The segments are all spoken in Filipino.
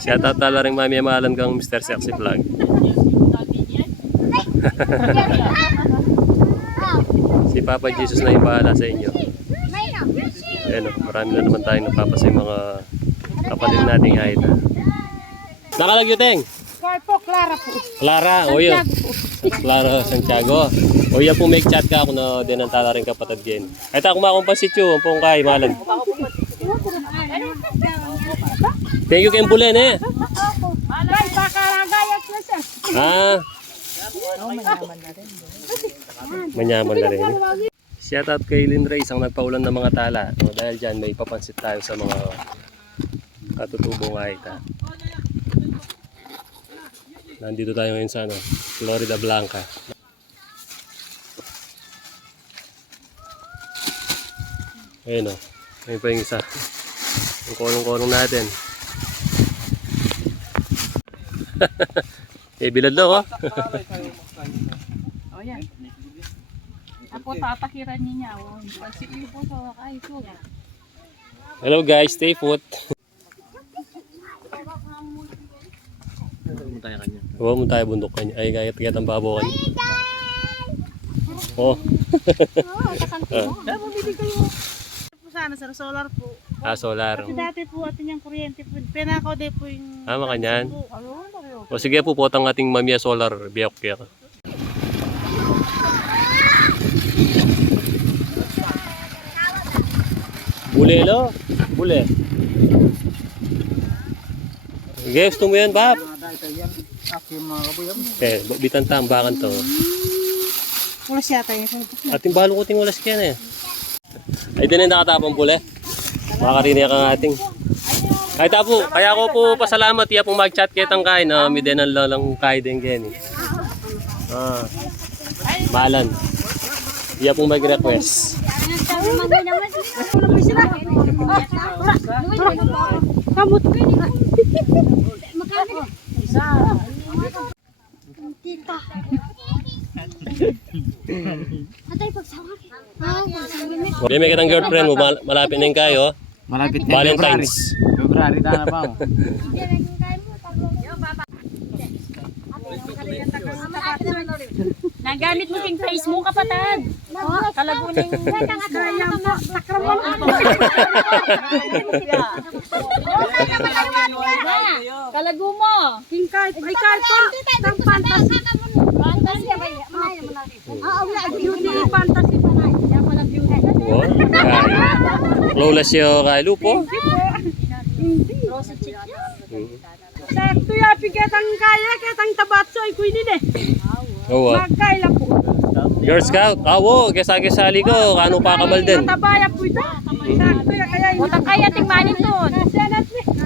Shoutout tala rin mami mahalan kang Mr. Sexy Vlog. Si Papa Jesus na yung bahala sa inyo. Ayan o, marami na naman tayong napapasa yung mga kapatid nating Aida. Nakalagyuteng? Po, Clara po. Clara, o yun. Clara Santiago. O yan po make chat ka ako na din ang tala rin kapatid yan. Ay ta kumakong pasityo, ang pong kay mahalan. Thank you kay Bulen eh. Ay, baka gayat na siya. Ah. Manyaman na rin. Shoutout kay Lynn Ray, isang nagpaulan ng mga tala. No, dahil dyan may papansit tayo sa mga katutubong Aida. Nandito tayo ngayon sa Florida Blanca. Ayun o. Ayun pa yung isa. Yung kolong-kolong natin. Bilad daw oh. O yan. Ako tatakiran niya. Sige po sa wakay ko. Hello guys, stay put. Huwag mo tayo bundok kanya. Ay, kaya ang babo kanya. Oh. Bumili kayo. Sana sa solar po. Ah, solar. Kasi dati po atin yung kuryente po. Pinakaw din po yung... Ah, makanyan. O sige po, potang ating Mamiya Solar. Biyok kaya. Bule lo. Bule. Gusto mo yan, Bab? Bitan tambakan to. Wala siya tayo. Ating balo ko ting walas kyan eh. Ay din na nakatapang pula. Makakarinig ka ng ating. Ay tapo, kaya ko po pasalamat iya pong mag-chat kitang kain na may dinan lang kain din gani. Ah. Balan. Iya pong mag-request. Kamot ko yun. Tita. Atay pagsawag. May kitang girlfriend mo, malapit na yung kayo. Malapit na Valentine's. February na pa. Nagamit mo ting Facebook kapatid. Kalagunin. Sakramon. Kalagu mo. King card. Ay card po. Tang fantasy. Fantasy ba? Beauty fantasy pa na. Ya pala beauty. Oh, flawless yung kay Lupo. Sakto ya pigetang kaya ketang tabatso ay kuinin eh. Oo. Magkaila po. Girl Scout. Awo, kesagi-sali ko. Kano pa kamal din. Matabaya po ito. Sakto ya kaya. Putang kaya ting maninton.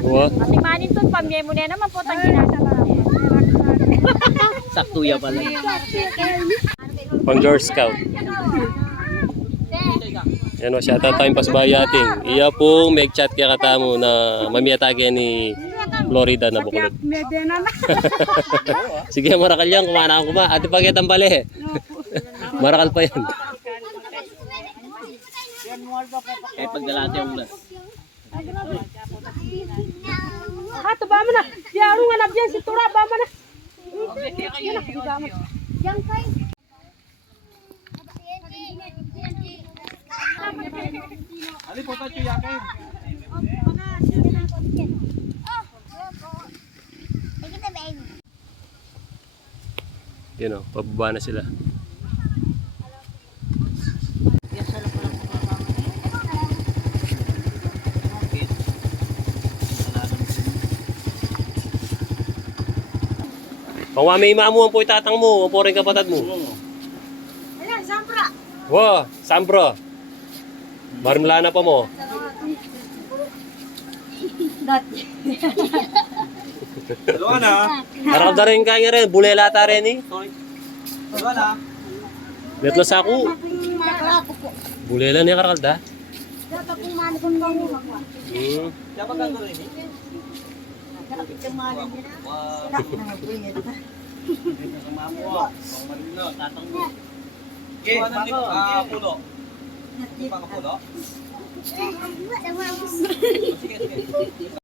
Oo. Ting maninton pamye mo na naman putang ginasala. Saktuya pala. Pang Girl Scout. Yan o, shoutout tayong pasbayating. Iya pong make chat kaya katamo na mamiyatagyan ni Florida na bukulod. Medena na. Sige, marakal yan. Kumana ako ba? Ate pakitang bali. Marakal pa yan. Kaya pagdalate yung ulan. Hato ba mo na? Yaro nga nabyan si Tura ba mo na? Yang kay. Ali po tayo yakin. Yun o, pababa na sila. Kung may maamuhan po itatang mo, po rin kapatid mo. Ayan, Sambra. Wow, Sambro. Marmlana pa mo. Dalawa na. Marakal na rin kaya rin, bulela ta rin eh. Dalawa na. Netlo sa ako. Bulela niya karakal da. Siya pa gano'n rin eh. Okay, pulo. Pulo. Sige, sige.